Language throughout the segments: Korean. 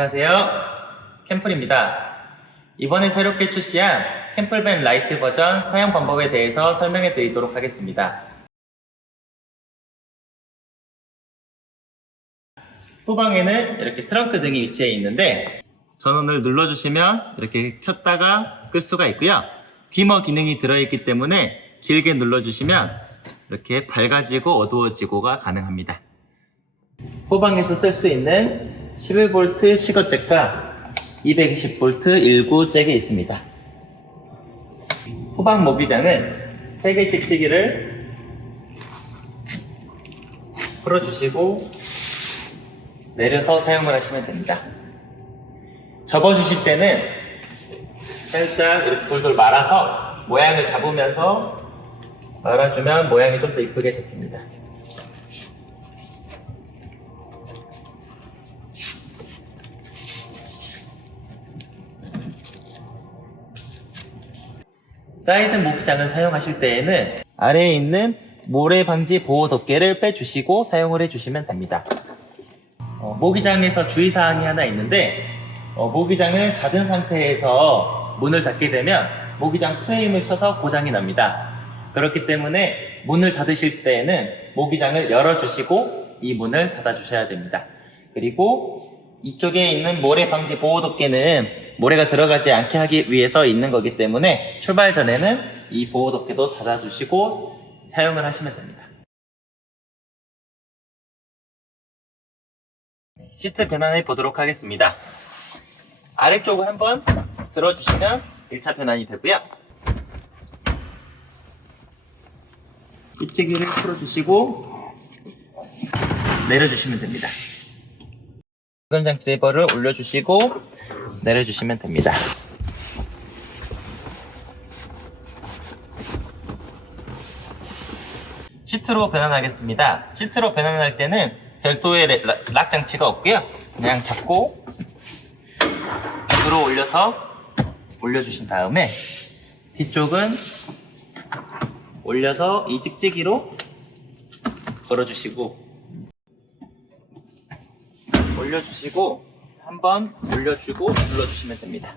안녕하세요. 캠플입니다. 이번에 새롭게 출시한 캠플밴 라이트 버전 사용 방법에 대해서 설명해 드리도록 하겠습니다. 후방에는 이렇게 트렁크 등이 위치해 있는데 전원을 눌러주시면 이렇게 켰다가 끌 수가 있고요. 디머 기능이 들어있기 때문에 길게 눌러주시면 이렇게 밝아지고 어두워지고가 가능합니다. 후방에서 쓸 수 있는 11V 시거잭과 220V 1구 잭이 있습니다. 후방 모기장은 3개 찍찍이를 풀어주시고 내려서 사용을 하시면 됩니다. 접어주실 때는 살짝 이렇게 돌돌 말아서 모양을 잡으면서 말아주면 모양이 좀 더 이쁘게 잡힙니다. 사이드 모기장을 사용하실 때에는 아래에 있는 모래 방지 보호 덮개를 빼주시고 사용을 해주시면 됩니다. 모기장에서 주의사항이 하나 있는데 모기장을 닫은 상태에서 문을 닫게 되면 모기장 프레임을 쳐서 고장이 납니다. 그렇기 때문에 문을 닫으실 때에는 모기장을 열어주시고 이 문을 닫아주셔야 됩니다. 그리고 이쪽에 있는 모래 방지 보호 덮개는 모래가 들어가지 않게 하기 위해서 있는 거기 때문에 출발 전에는 이 보호 덮개도 닫아주시고 사용을 하시면 됩니다. 시트 변환해 보도록 하겠습니다. 아래쪽을 한번 들어주시면 1차 변환이 되고요. 삐치기를 풀어주시고 내려주시면 됩니다. 공간장 드라이버를 올려주시고 내려주시면 됩니다. 시트로 변환하겠습니다. 시트로 변환할 때는 별도의 락 장치가 없고요. 그냥 잡고 들어 올려서 올려주신 다음에 뒤쪽은 올려서 이 찍찍이로 걸어주시고 올려주시고 한번 올려주고 눌러주시면 됩니다.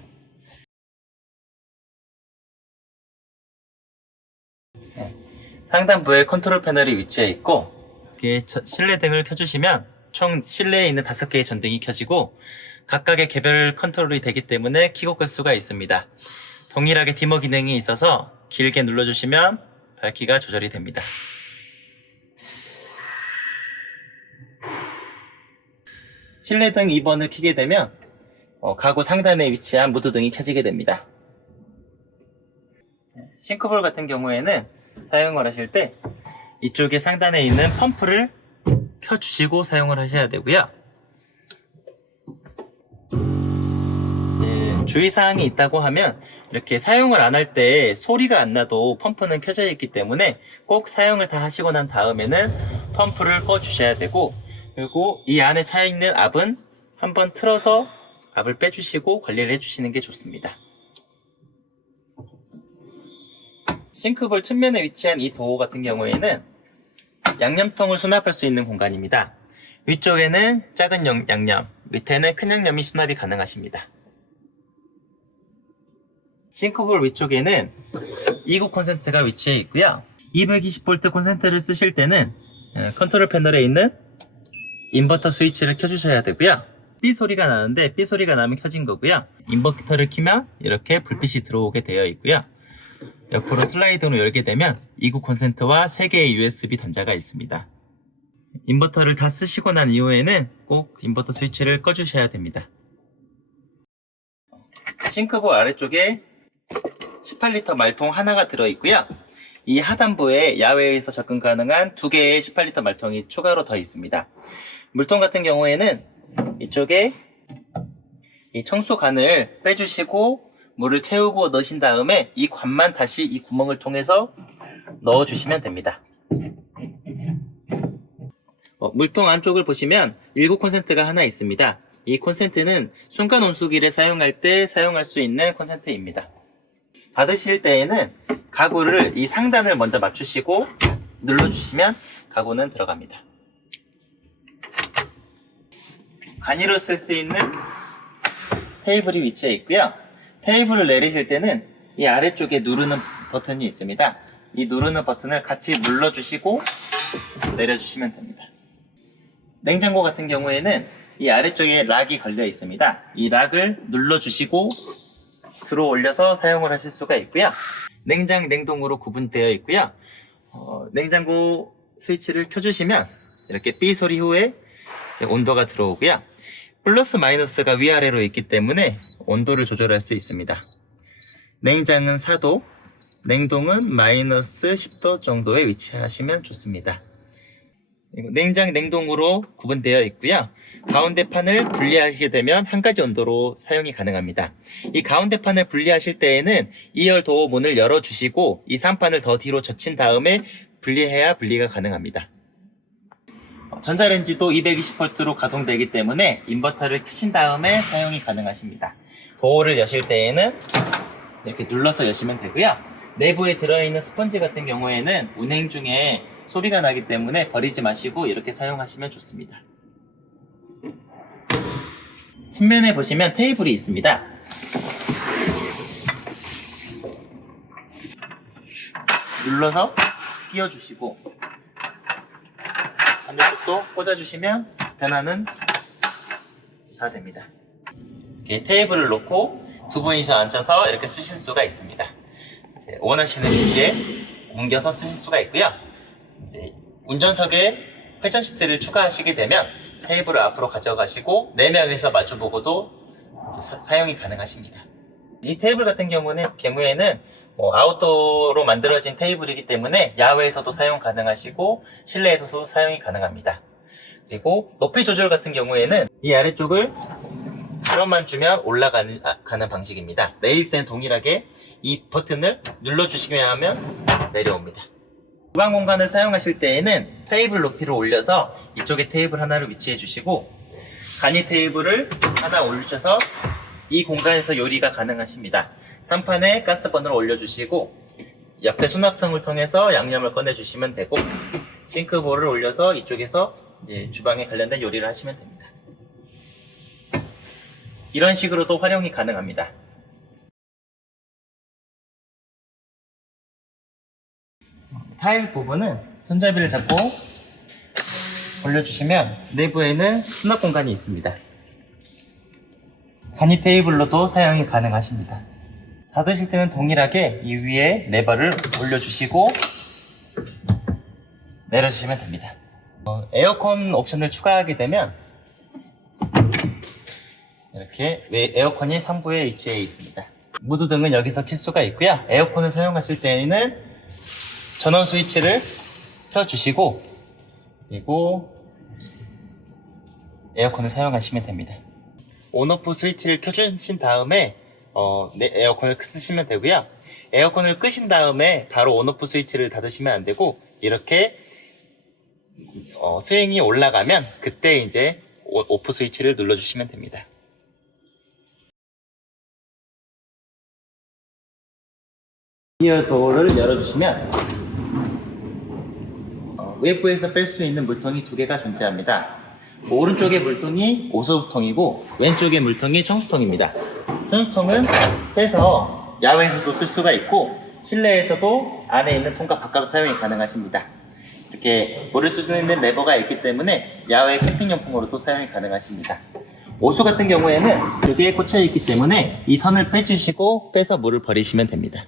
상단부에 컨트롤 패널이 위치해 있고 이렇게 실내 등을 켜주시면 총 실내에 있는 5개의 전등이 켜지고 각각의 개별 컨트롤이 되기 때문에 켜고 끌 수가 있습니다. 동일하게 디머 기능이 있어서 길게 눌러주시면 밝기가 조절이 됩니다. 실내등 2번을 켜게 되면 가구 상단에 위치한 무드등이 켜지게 됩니다. 싱크볼 같은 경우에는 사용을 하실 때 이쪽에 상단에 있는 펌프를 켜주시고 사용을 하셔야 되고요. 주의사항이 있다고 하면 이렇게 사용을 안 할 때 소리가 안 나도 펌프는 켜져 있기 때문에 꼭 사용을 다 하시고 난 다음에는 펌프를 꺼 주셔야 되고, 그리고 이 안에 차 있는 압은 한번 틀어서 압을 빼주시고 관리를 해주시는 게 좋습니다. 싱크볼 측면에 위치한 이 도어 같은 경우에는 양념통을 수납할 수 있는 공간입니다. 위쪽에는 작은 양념, 밑에는 큰 양념이 수납이 가능하십니다. 싱크볼 위쪽에는 2구 콘센트가 위치해 있고요. 220V 콘센트를 쓰실 때는 컨트롤 패널에 있는 인버터 스위치를 켜주셔야 되고요. 삐 소리가 나는데 삐 소리가 나면 켜진 거고요. 인버터를 켜면 이렇게 불빛이 들어오게 되어 있고요. 옆으로 슬라이드로 열게 되면 2구 콘센트와 3개의 USB 단자가 있습니다. 인버터를 다 쓰시고 난 이후에는 꼭 인버터 스위치를 꺼주셔야 됩니다. 싱크볼 아래쪽에 18리터 말통 하나가 들어있고요. 이 하단부에 야외에서 접근 가능한 2개의 18리터 말통이 추가로 더 있습니다. 물통 같은 경우에는 이쪽에 이 청소관을 빼주시고 물을 채우고 넣으신 다음에 이 관만 다시 이 구멍을 통해서 넣어주시면 됩니다. 물통 안쪽을 보시면 1구 콘센트가 하나 있습니다. 이 콘센트는 순간 온수기를 사용할 때 사용할 수 있는 콘센트입니다. 받으실 때에는 가구를 이 상단을 먼저 맞추시고 눌러주시면 가구는 들어갑니다. 간이로 쓸 수 있는 테이블이 위치해 있고요. 테이블을 내리실 때는 이 아래쪽에 누르는 버튼이 있습니다. 이 누르는 버튼을 같이 눌러주시고 내려주시면 됩니다. 냉장고 같은 경우에는 이 아래쪽에 락이 걸려 있습니다. 이 락을 눌러주시고 들어 올려서 사용을 하실 수가 있고요. 냉장, 냉동으로 구분되어 있고요. 냉장고 스위치를 켜주시면 이렇게 삐 소리 후에 이제 온도가 들어오고요. 플러스 마이너스가 위아래로 있기 때문에 온도를 조절할 수 있습니다. 냉장은 4도, 냉동은 마이너스 10도 정도에 위치하시면 좋습니다. 냉장, 냉동으로 구분되어 있고요. 가운데 판을 분리하게 되면 한 가지 온도로 사용이 가능합니다. 이 가운데 판을 분리하실 때에는 2열 도어 문을 열어주시고 이 상판을 더 뒤로 젖힌 다음에 분리해야 분리가 가능합니다. 전자레인지도 220V로 가동되기 때문에 인버터를 켜신 다음에 사용이 가능하십니다. 도어를 여실 때에는 이렇게 눌러서 여시면 되고요. 내부에 들어있는 스펀지 같은 경우에는 운행 중에 소리가 나기 때문에 버리지 마시고 이렇게 사용하시면 좋습니다. 측면에 보시면 테이블이 있습니다. 눌러서 끼워주시고 반대쪽도 꽂아주시면 변화는 다 됩니다. 이렇게 테이블을 놓고 두 분이서 앉아서 이렇게 쓰실 수가 있습니다. 이제 원하시는 위치에 옮겨서 쓰실 수가 있고요. 이제 운전석에 회전 시트를 추가하시게 되면 테이블을 앞으로 가져가시고 4명에서 마주보고도 사용이 가능하십니다. 이 테이블 같은 경우에는 아웃도어로 만들어진 테이블이기 때문에 야외에서도 사용 가능하시고 실내에서도 사용이 가능합니다. 그리고 높이 조절 같은 경우에는 이 아래쪽을 들어만 주면 올라가는 방식입니다. 내릴 때는 동일하게 이 버튼을 눌러주시기만 하면 내려옵니다. 주방 공간을 사용하실 때에는 테이블 높이를 올려서 이쪽에 테이블 하나를 위치해 주시고 간이 테이블을 하나 올리셔서 이 공간에서 요리가 가능하십니다. 상판에 가스버너를 올려주시고 옆에 수납통을 통해서 양념을 꺼내주시면 되고 싱크볼을 올려서 이쪽에서 이제 주방에 관련된 요리를 하시면 됩니다. 이런 식으로도 활용이 가능합니다. 타일 부분은 손잡이를 잡고 올려주시면 내부에는 수납 공간이 있습니다. 간이 테이블로도 사용이 가능하십니다. 닫으실 때는 동일하게 이 위에 레버를 올려주시고 내려주시면 됩니다. 에어컨 옵션을 추가하게 되면 이렇게 에어컨이 상부에 위치해 있습니다. 무드등은 여기서 켤 수가 있고요. 에어컨을 사용하실 때에는 전원 스위치를 켜주시고 그리고 에어컨을 사용하시면 됩니다. 온오프 스위치를 켜주신 다음에 에어컨을 쓰시면 되고요. 에어컨을 끄신 다음에 바로 온오프 스위치를 닫으시면 안 되고 이렇게 스윙이 올라가면 그때 이제 오프 스위치를 눌러주시면 됩니다. 리어 도어를 열어주시면 외부에서 뺄 수 있는 물통이 2개가 존재합니다. 오른쪽의 물통이 오소통이고 왼쪽의 물통이 청수통입니다. 청수통은 빼서 야외에서도 쓸 수가 있고 실내에서도 안에 있는 통과 바꿔서 사용이 가능하십니다. 이렇게 물을 쓸 수 있는 레버가 있기 때문에 야외 캠핑용품으로도 사용이 가능하십니다. 오수 같은 경우에는 여기에 꽂혀 있기 때문에 이 선을 빼주시고 빼서 물을 버리시면 됩니다.